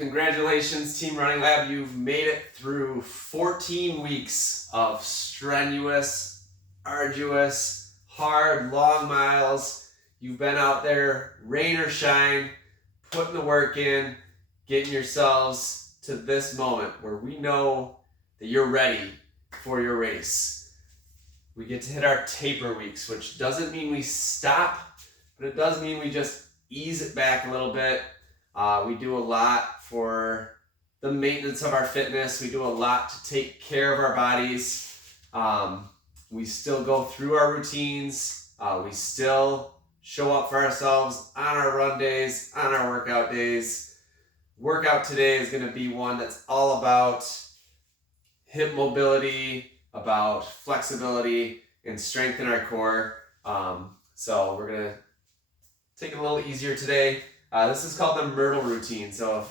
Congratulations, Team Running Lab. You've made it through 14 weeks of strenuous, arduous, hard, long miles. You've been out there, rain or shine, putting the work in, getting yourselves to this moment where we know that you're ready for your race. We get to hit our taper weeks, which doesn't mean we stop, but it does mean we just ease it back a little bit. We do a lot for the maintenance of our fitness. We do a lot to take care of our bodies. We still go through our routines. We still show up for ourselves on our run days, on our workout days. Workout today is going to be one that's all about hip mobility, about flexibility, and strength in our core. So we're going to take it a little easier today. This is called the Myrtle routine. So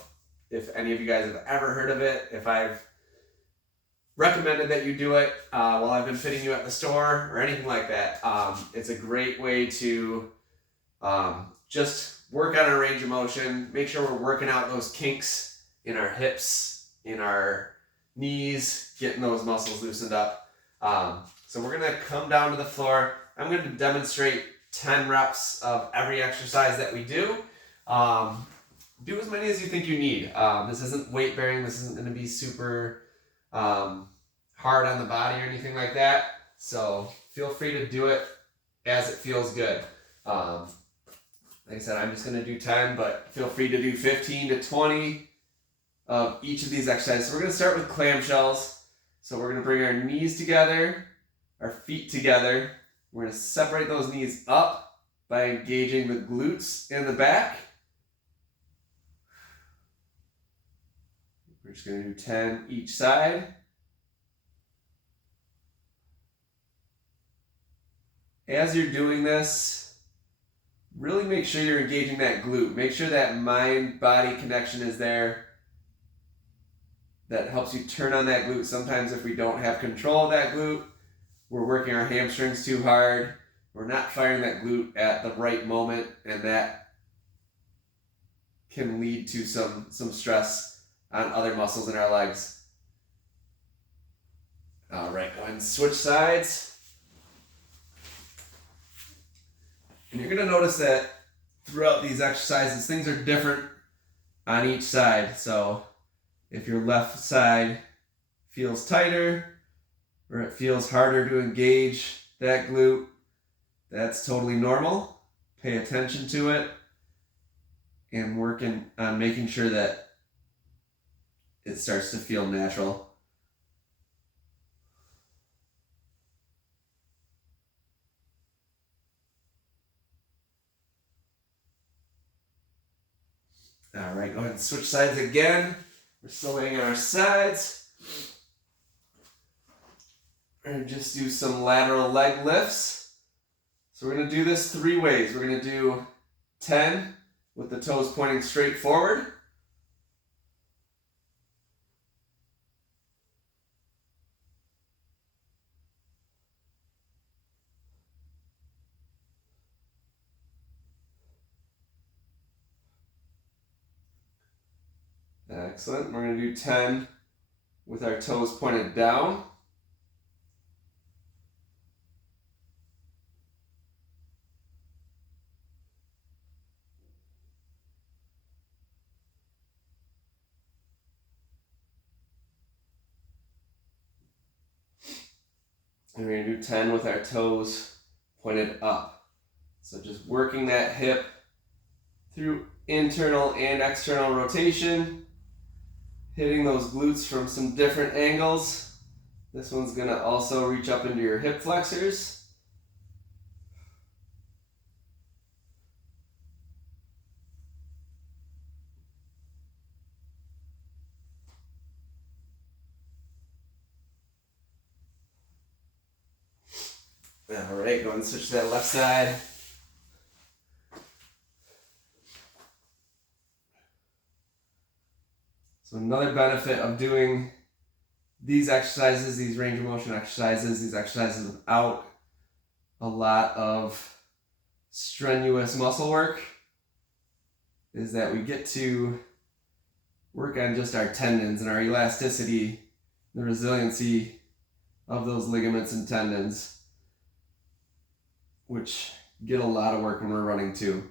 if any of you guys have ever heard of it, if I've recommended that you do it while I've been fitting you at the store or anything like that, it's a great way to just work on our range of motion, make sure we're working out those kinks in our hips, in our knees, getting those muscles loosened up. So we're going to come down to the floor. I'm going to demonstrate 10 reps of every exercise that we do. Do as many as you think you need. This isn't weight bearing. This isn't going to be super hard on the body or anything like that. So feel free to do it as it feels good. Like I said, I'm just going to do 10, but feel free to do 15 to 20 of each of these exercises. So we're going to start with clamshells. So we're going to bring our knees together, our feet together. We're going to separate those knees up by engaging the glutes in the back. We're just going to do 10 each side. As you're doing this, really make sure you're engaging that glute. Make sure that mind-body connection is there. That helps you turn on that glute. Sometimes if we don't have control of that glute, we're working our hamstrings too hard. We're not firing that glute at the right moment, and that can lead to some stress on other muscles in our legs. All right, go ahead and switch sides. And you're going to notice that throughout these exercises, things are different on each side. So if your left side feels tighter or it feels harder to engage that glute, that's totally normal. Pay attention to it and working on making sure that it starts to feel natural. All right, go ahead and switch sides again. We're still laying on our sides. We're going to just do some lateral leg lifts. So we're going to do this 3 ways. We're going to do 10 with the toes pointing straight forward. Excellent. We're going to do 10 with our toes pointed down. And we're going to do 10 with our toes pointed up. So just working that hip through internal and external rotation, hitting those glutes from some different angles. This one's going to also reach up into your hip flexors. All right, go ahead and switch to that left side. So another benefit of doing these exercises, these range of motion exercises, these exercises without a lot of strenuous muscle work, is that we get to work on just our tendons and our elasticity, the resiliency of those ligaments and tendons, which get a lot of work when we're running too.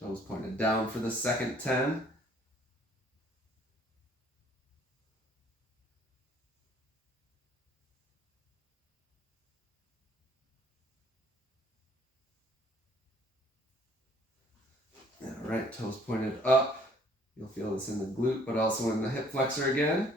Toes pointed down for the second 10. All right, toes pointed up. You'll feel this in the glute, but also in the hip flexor again.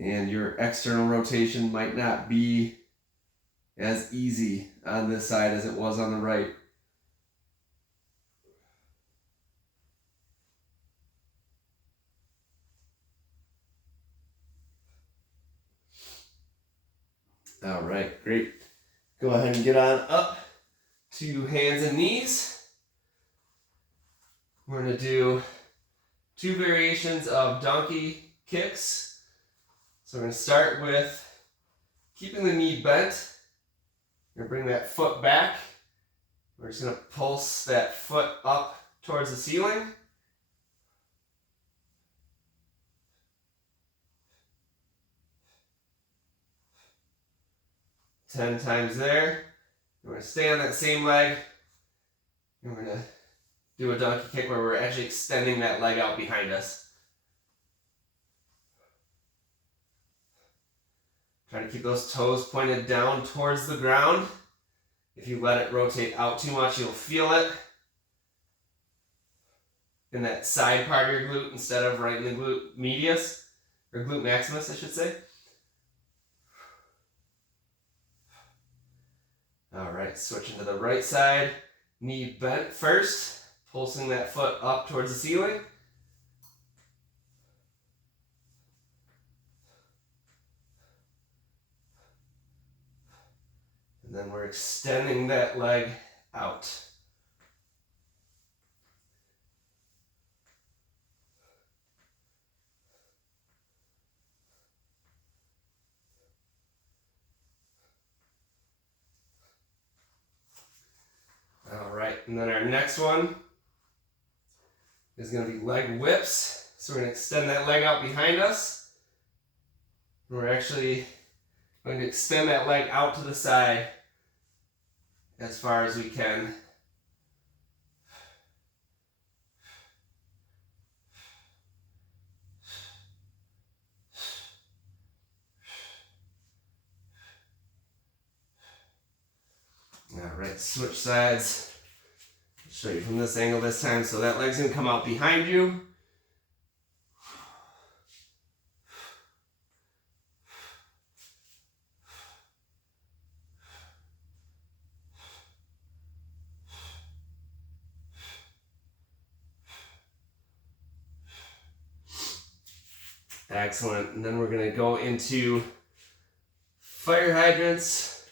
And your external rotation might not be as easy on this side as it was on the right. All right, great. Go ahead and get on up to hands and knees. We're going to do 2 variations of donkey kicks. So we're going to start with keeping the knee bent. We're going to bring that foot back. We're just going to pulse that foot up towards the ceiling. Ten times there. We're going to stay on that same leg. And we're going to do a donkey kick where we're actually extending that leg out behind us. Try to keep those toes pointed down towards the ground. If you let it rotate out too much, you'll feel it in that side part of your glute instead of right in the glute medius, or glute maximus, I should say. All right, switching to the right side. Knee bent first, pulsing that foot up towards the ceiling. And then we're extending that leg out. All right, and then our next one is going to be leg whips. So we're going to extend that leg out behind us. We're actually going to extend that leg out to the side as far as we can. All right, switch sides. I'll show you from this angle this time. So that leg's going to come out behind you. Excellent. And then we're going to go into fire hydrants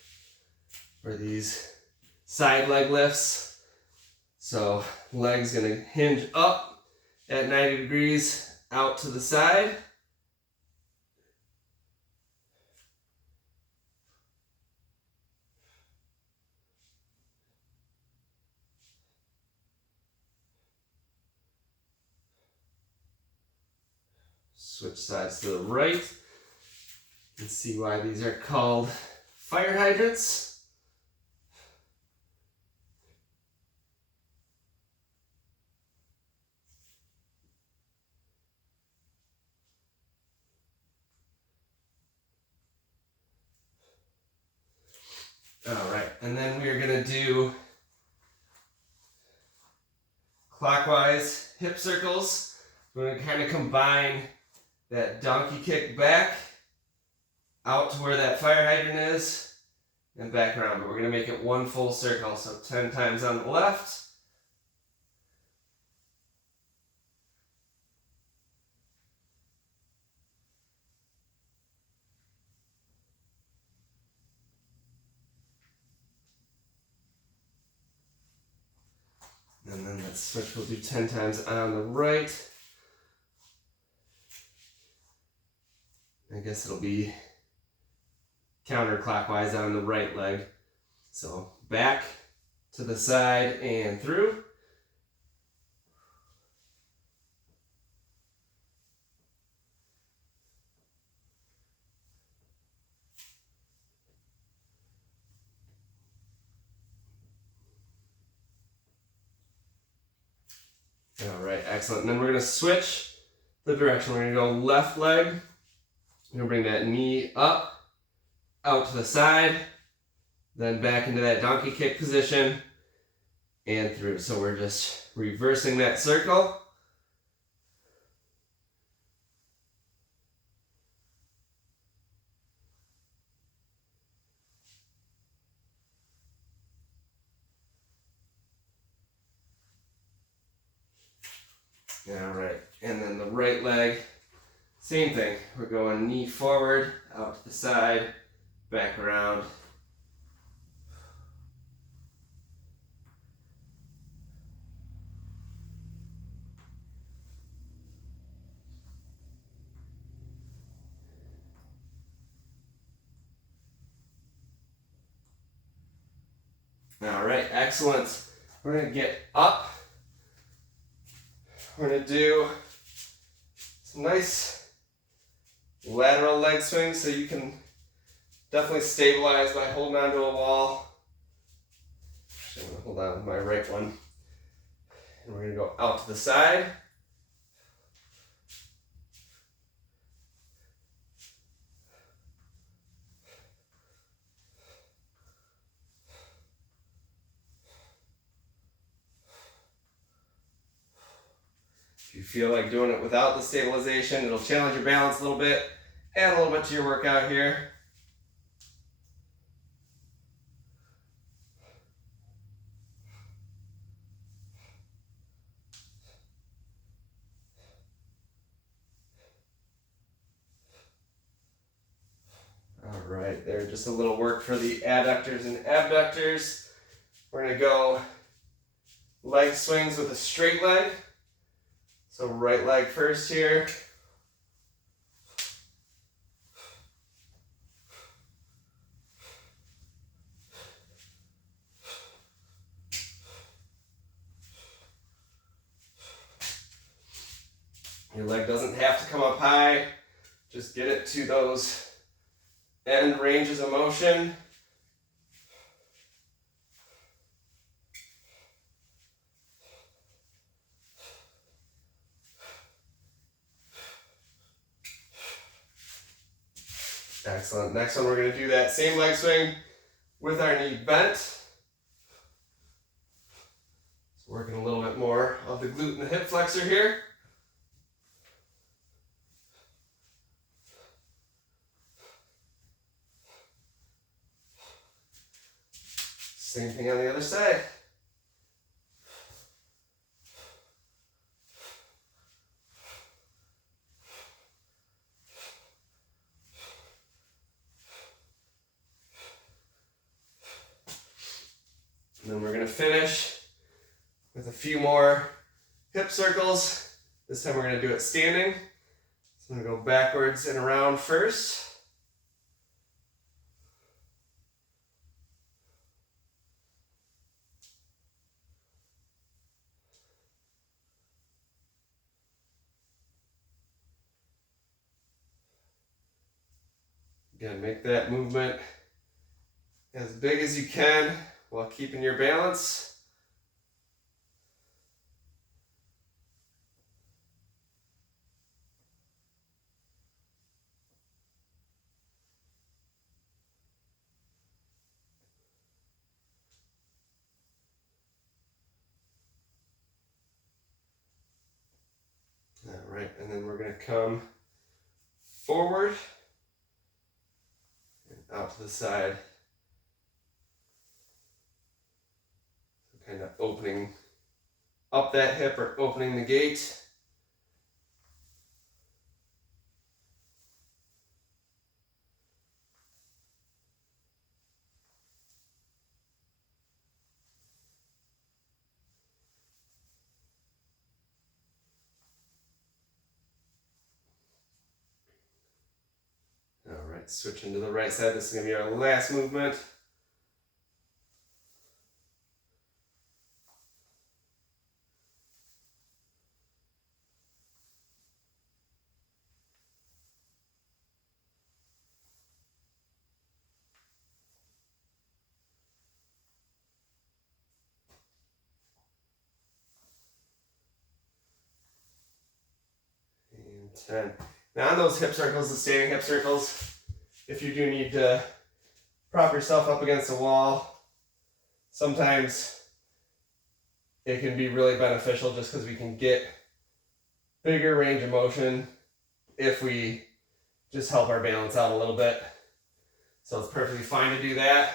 for these side leg lifts. So leg's going to hinge up at 90 degrees out to the side. Switch sides to the right and see why these are called fire hydrants. All right, and then we are going to do clockwise hip circles. We're going to kind of combine that donkey kick back out to where that fire hydrant is and back around. But we're going to make it one full circle. So 10 times on the left. And then let's switch, we'll do 10 times on the right. I guess it'll be counterclockwise on the right leg. So back to the side and through. All right, excellent. And then we're going to switch the direction. We're going to go left leg. We're going to bring that knee up, out to the side, then back into that donkey kick position and through. So we're just reversing that circle. All right, and then the right leg, same thing. We're going knee forward, out to the side, back around. All right, excellent. We're going to get up. We're going to do some nice lateral leg swings so you can definitely stabilize by holding onto a wall. Actually, I'm going to hold on with my right one. And we're going to go out to the side. If you feel like doing it without the stabilization, it'll challenge your balance a little bit, add a little bit to your workout here. All right, there, just a little work for the adductors and abductors. We're gonna go leg swings with a straight leg. So right leg first here. Your leg doesn't have to come up high. Just get it to those end ranges of motion. Excellent. Next one, we're going to do that same leg swing with our knee bent. So working a little bit more of the glute and the hip flexor here. Same thing on the other side. And then we're going to finish with a few more hip circles. This time we're going to do it standing. So I'm going to go backwards and around first. Again, make that movement as big as you can while keeping your balance. All right, and then we're going to come forward and out to the side. So kind of opening up that hip or opening the gate. All right, switching to the right side. This is going to be our last movement. 10. Now on those hip circles, the standing hip circles, if you do need to prop yourself up against a wall, sometimes it can be really beneficial just because we can get bigger range of motion if we just help our balance out a little bit. So it's perfectly fine to do that.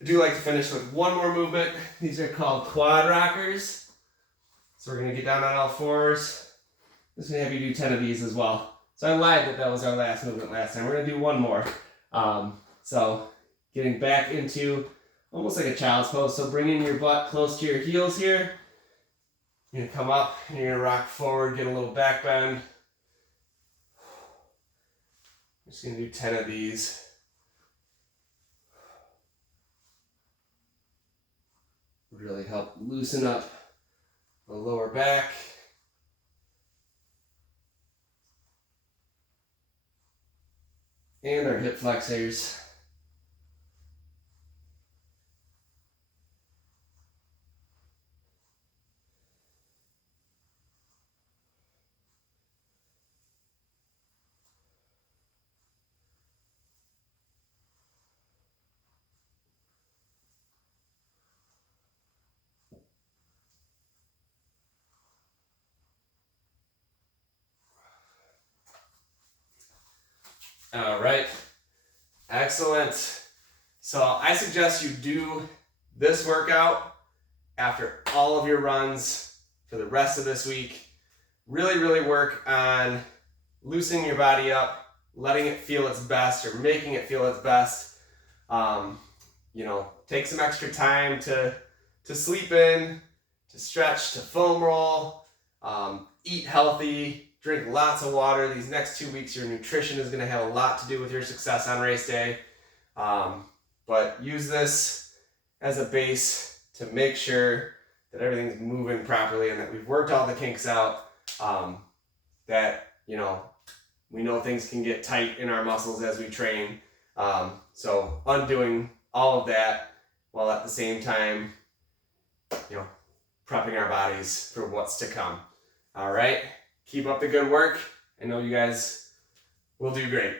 I do like to finish with one more movement. These are called quad rockers. So we're going to get down on all fours. Just going to have you do 10 of these as well. So I lied that was our last movement last time. We're going to do one more. So getting back into almost like a child's pose. So bringing your butt close to your heels here. You're going to come up and you're going to rock forward, get a little back bend. I'm just going to do 10 of these. Really help loosen up the lower back. And our hip flexors. All right, excellent. So I suggest you do this workout after all of your runs for the rest of this week. Really, really work on loosening your body up, letting it feel its best or making it feel its best. Take some extra time to sleep in, to stretch, to foam roll, eat healthy, drink lots of water. These next 2 weeks, your nutrition is going to have a lot to do with your success on race day. But use this as a base to make sure that everything's moving properly and that we've worked all the kinks out. That we know things can get tight in our muscles as we train. So undoing all of that while at the same time, prepping our bodies for what's to come. All right. Keep up the good work. I know you guys will do great.